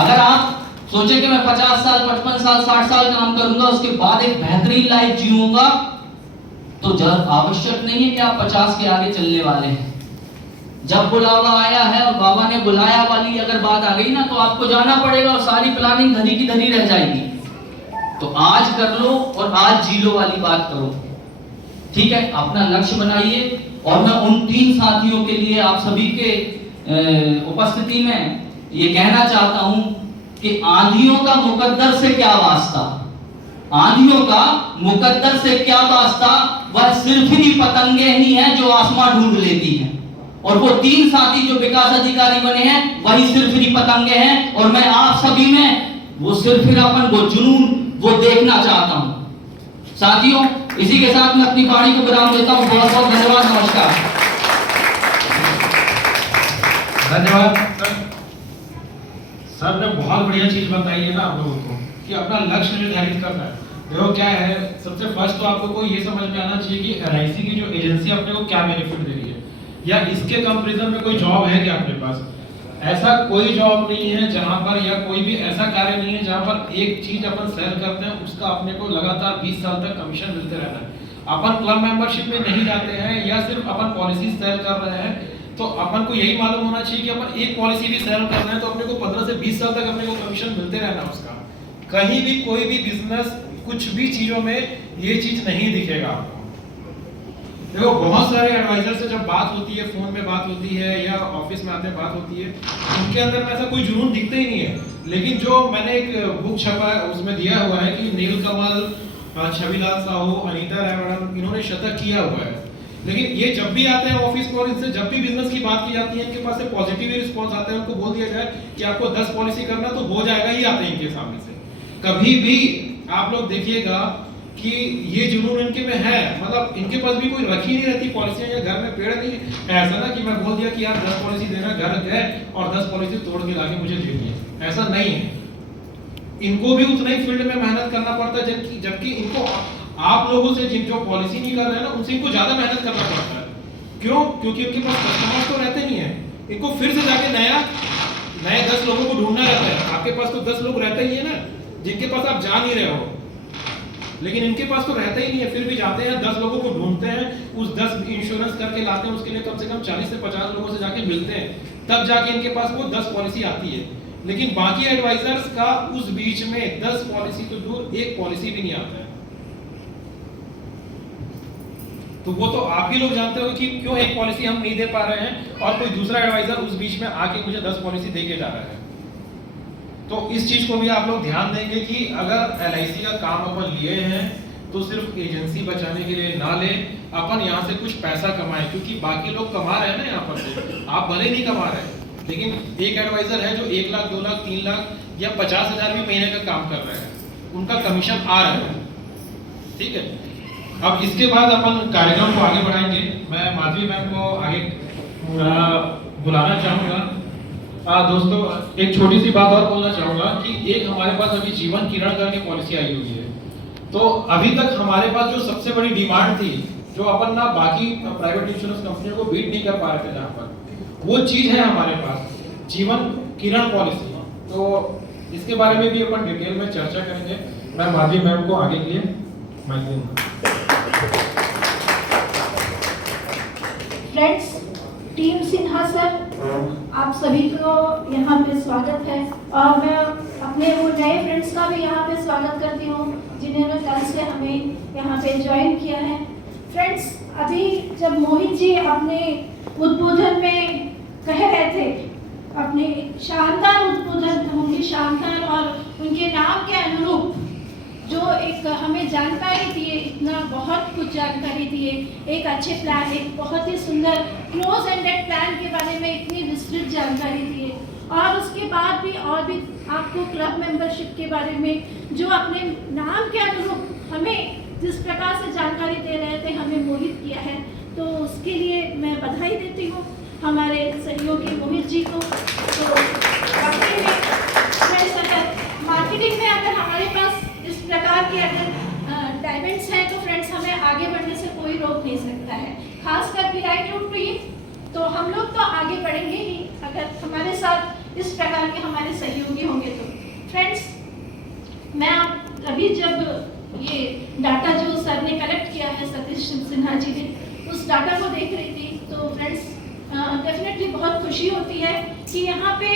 अगर आप सोचे कि मैं 50 साल 55 साल 60 साल काम करूंगा उसके बाद एक बेहतरीन लाइफ जीऊंगा, तो जब आवश्यक नहीं है कि आप 50 के आगे चलने वाले हैं। जब बुलावा आया है और बाबा ने बुलाया वाली अगर बात आ गई ना, तो आपको जाना पड़ेगा और सारी प्लानिंग धरी की धरी रह जाएगी। तो आज कर लो और आज जी लो वाली बात करो, ठीक है। अपना लक्ष्य बनाइए। और मैं उन 3 साथियों के लिए आप सभी के उपस्थिति में ये कहना चाहता हूं कि आंधियों का मुकद्दर से क्या वास्ता, आंधियों का मुकद्दर से क्या वास्ता, वह सिर्फ ही पतंगे ही हैं जो आसमां ढूंढ लेती हैं। और वो 3 साथी जो विकास अधिकारी बने हैं वही सिर्फ ही पतंगे हैं। और मैं आप सभी में वो सिरफिरापन, वो जुनून, वो देखना चाहता हूं। साथियों, इसी के साथ मैं अपनी वाणी को विराम देता हूं। बहुत बहुत धन्यवाद, नमस्कार। धन्यवाद सर ने बहुत बढ़िया चीज बताई है ना आप लोगों को कि अपना लक्ष्य निर्धारित करना है। देखो क्या है, सबसे फर्स्ट तो आप लोगों को ये समझ में आना चाहिए कि एलआईसी की जो एजेंसी अपने को क्या बेनिफिट दे रही है, या इसके कंपैरिजन में कोई जॉब है क्या अपने पास। ऐसा कोई जॉब नहीं है जहां पर, या कोई भी ऐसा कार्य नहीं है जहां पर एक चीज अपन सेल करते हैं उसका अपने को लगातार 20 साल तक कमीशन मिलते रहना है। अपन क्लब मेंबरशिप में नहीं जाते हैं या सिर्फ अपन पॉलिसी सेल कर रहे हैं, तो अपन को यही मालूम होना चाहिए कि अपन एक पॉलिसी भी सेल कर रहे हैं तो अपने को 15 से 20 साल तक अपने को कमीशन मिलते रहना उसका। कहीं भी कोई भी बिजनेस कुछ भी चीजों में ये चीज नहीं दिखेगा आपको। देखो बहुत सारे एडवाइजर से जब बात होती है, फोन में बात होती है या ऑफिस में आते हैं बात होती है, उनके अंदर में ऐसा कोई जुनून दिखता ही नहीं है। लेकिन जो मैंने एक बुक छपा है उसमें दिया हुआ है कि नीलकमल, छविलाल साहू, अनीता राय मैडम, इन्होंने शतक किया हुआ है। लेकिन ये जब भी आते हैं ऑफिस में और इनसे जब भी बिजनेस की बात की जाती है, इनके पास से पॉजिटिव रिस्पॉन्स आता है। उनको बोल दिया जाए कि आपको 10 पॉलिसी करना तो हो जाएगा, ही आते हैं इनके सामने से। कभी भी आप लोग देखिएगा कि ये जुनून इनके में है, मतलब इनके पास भी कोई रखी नहीं रहती पॉलिसियां, या घर में पेड़ नहीं ऐसा ना कि मैं बोल दिया कि यार 10 पॉलिसी देना, घर गए और 10 पॉलिसी तोड़ के लाके मुझे दे दिए, ऐसा नहीं है। इनको भी उतना ही फील्ड में मेहनत करना पड़ता है, जबकि इनको आप लोगों से जिन जो पॉलिसी नहीं कर रहे हैं ना उनसे इनको ज्यादा मेहनत करना पड़ता है। क्यों? क्योंकि उनके पास कस्टमर्स तो रहते नहीं है, इनको फिर से जाके नए 10 लोगों को ढूंढना रहता है। आपके पास तो 10 लोग रहते ही है ना जिनके पास आप जा नहीं रहे हो, लेकिन इनके पास तो रहता ही नहीं है, फिर भी जाते हैं 10 लोगों को ढूंढते हैं, उस 10 इंश्योरेंस करके लाते हैं, उसके लिए कम से कम 40 से 50 लोगों से जाके मिलते हैं, तब जाके इनके पास वो 10 पॉलिसी आती है। लेकिन बाकी एडवाइजर्स का उस बीच में 10 पॉलिसी तो दूर, एक पॉलिसी भी नहीं आता है। तो वो तो आप ही लोग जानते हो कि क्यों एक पॉलिसी हम नहीं दे पा रहे हैं और कोई दूसरा एडवाइजर उस बीच में आके मुझे 10 पॉलिसी दे के जा रहा है। तो इस चीज को भी आप लोग ध्यान देंगे कि अगर एलआईसी का काम अपन लिए हैं तो सिर्फ एजेंसी बचाने के लिए ना ले, अपन यहाँ से कुछ पैसा कमाएं, क्योंकि बाकी लोग कमा रहे हैं ना यहाँ पर से, आप भले नहीं कमा रहे, लेकिन एक एडवाइजर है जो 1 लाख 2 लाख 3 लाख या 50,000 भी महीने का काम कर रहे हैं, उनका कमीशन आ रहा है। ठीक है, अब इसके बाद अपन कार्यक्रम को आगे बढ़ाएंगे। मैं माधवी मैम को आगे बुलाना चाहूंगा। दोस्तों एक छोटी सी बात और बोलना चाहूंगा कि एक हमारे पास अभी जीवन किरण करके पॉलिसी आई हुई है। तो अभी तक हमारे पास जो सबसे बड़ी डिमांड थी, जो अपन ना बाकी प्राइवेट इंश्योरेंस कंपनियों को बीट नहीं कर पा रहे थे, जहाँ पर वो चीज है हमारे पास जीवन किरण पॉलिसी। तो इसके बारे में भी अपन डिटेल में चर्चा करेंगे। मैं माधवी मैम को आगे के लिए माइक दूंगा। फ्रेंड्स, टीम सिन्हा सर, आप सभी को यहाँ पे स्वागत है। और मैं अपने वो नए फ्रेंड्स का भी यहाँ पे स्वागत करती हूँ जिन्होंने कल से हमें यहाँ पे ज्वाइन किया है। फ्रेंड्स, अभी जब मोहित जी अपने उद्बोधन में कह रहे थे, अपने शानदार उद्बोधन, उनके शानदार और उनके नाम के अनुरूप जो एक हमें जानकारी दिए, इतना बहुत कुछ जानकारी दिए, एक अच्छे प्लान, एक बहुत ही सुंदर क्लोज एंडेड प्लान के बारे में इतनी विस्तृत जानकारी दिए। और उसके बाद भी और भी आपको क्लब मेंबरशिप के बारे में जो अपने नाम के अनुरूप हमें जिस प्रकार से जानकारी दे रहे थे, हमें मोहित किया है, तो उसके लिए मैं बधाई देती हूँ हमारे सहयोगी मोहित जी को। तो वाकई में मार्केटिंग में अगर हमारे पास इस प्रकार के अगर डायमंड्स हैं तो फ्रेंड्स हमें आगे बढ़ने से कोई रोक नहीं सकता है। खासकर पीआई ग्रुप टीम, तो हम लोग तो आगे बढ़ेंगे ही अगर हमारे साथ इस प्रकार के हमारे सहयोगी होंगे। ये डाटा जो सर ने कलेक्ट किया है सतीश सिन्हा जी ने, उस डाटा को देख रही थी तो फ्रेंड्स डेफिनेटली बहुत खुशी होती है कि यहाँ पे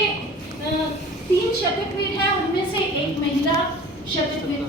3 शतकवीर हैं, उनमें से एक महिला शतकवीर